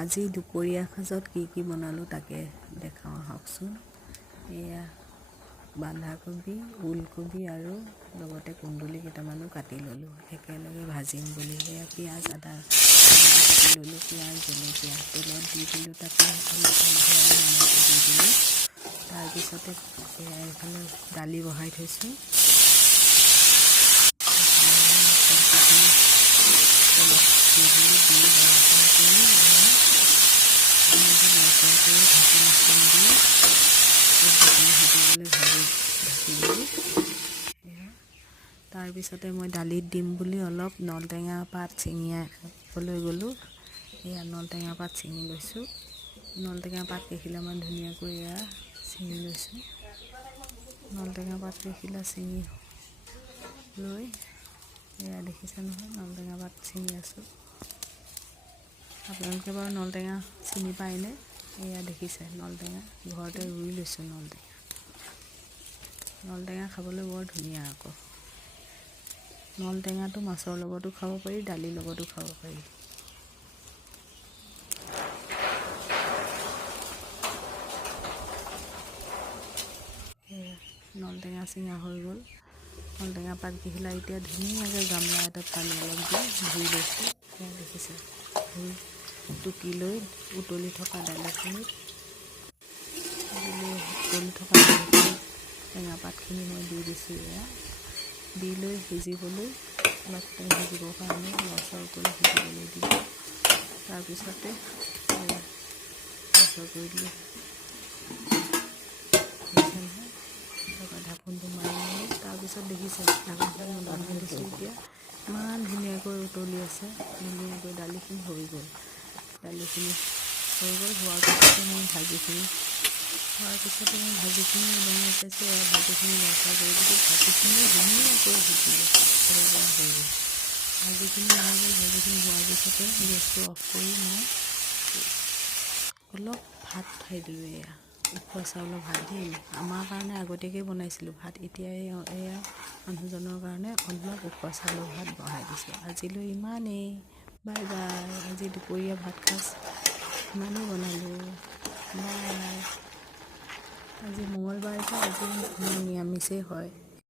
আজি দুপৰীয়া সাজত কি বনালোঁ তাকে দেখাওঁ আহকচোন। এয়া বন্ধাকবি, ওলকবি আৰু লগতে কুন্দুলি কেইটামানো কাটি ল'লোঁ, একেলগে ভাজিম বুলি। সেয়া পিঁয়াজ আদা কাটি ল'লোঁ, পিঁয়াজ জলকীয়া তেলত দি দিলোঁ, তাতে অলপ হালধি আৰু নিমখ দি দিলোঁ। তাৰপিছতে এয়া এইফালে দালি বহাই থৈছোঁ। তাৰপিছতে মই দালিত দিম বুলি অলপ নলটেঙা পাত ছিঙিবলৈ গ'লোঁ। এয়া নলটেঙা পাত ছিঙি লৈছোঁ। নলটেঙা পাত কেইখিলামান ধুনীয়াকৈ এয়া ছিঙি লৈছোঁ। নলটেঙা পাত কেইখিলা ছিঙি লৈ এয়া দেখিছে নহয়, নলটেঙা পাত ছিঙি আছোঁ। আপোনালোকে বাৰু নলটেঙা চিনি পায়নে? এয়া দেখিছে নলটেঙা ঘৰতে ৰুই লৈছোঁ। নলটেঙা খাবলৈ বৰ ধুনীয়া আকৌ। নলটেঙাটো মাছৰ লগতো খাব পাৰি, দালিৰ লগতো খাব পাৰি। নলটেঙা ছিঙা হৈ গ'ল। নলটেঙা পাতকেইখিলা এতিয়া ধুনীয়াকৈ গামলা এটাত পানী অলপ দি ধুই লৈছোঁ। সেয়া দেখিছে, ধুই টুকি লৈ উতলি থকা দালিখিনিত টেঙা পাতখিনি মই দি দিছোঁ। এয়া দি লৈ সিজিবলৈ অলপ সিজিবৰ কাৰণে লৰচৰ কৰি সিজিবলৈ দিলোঁ। তাৰপিছতে লৰচৰ কৰি দিলোঁ, ঢাকোনটো মাৰি দিলোঁ। তাৰপিছত দেখিছে ঢাকোনখন নমাই দিছোঁ। এতিয়া ইমান ধুনীয়াকৈ উতলি আছে, ধুনীয়াকৈ দালিখিনি হৈ গ'ল। হোৱাৰ পিছতে মই ভাজিখিনি বনাই চাইছোঁ। ভাজিখিনি লৰচৰ কৰি দিছোঁ। ভাজিখিনি ধুনীয়াকৈ সিজিলে হৈ গ'ল। ভাজিখিনি হোৱাৰ পিছতে গেছটো অফ কৰি মই অলপ ভাত খাই দিলোঁ। এয়া উখোৱা চাউলৰ ভাত দেই, আমাৰ কাৰণে আগতীয়াকৈ বনাইছিলোঁ ভাত। এতিয়া এয়া মানুহজনৰ কাৰণে অলপ উখোৱা চাউলৰ ভাত বহাই দিছোঁ। আজিলৈ ইমানেই, বাই বাই। আজি দুপৰীয়া ভাত সাজ ইমানেই বনালোঁ, বাই। আজি মঙলবাৰ, আজি নিৰামিষেই হয়।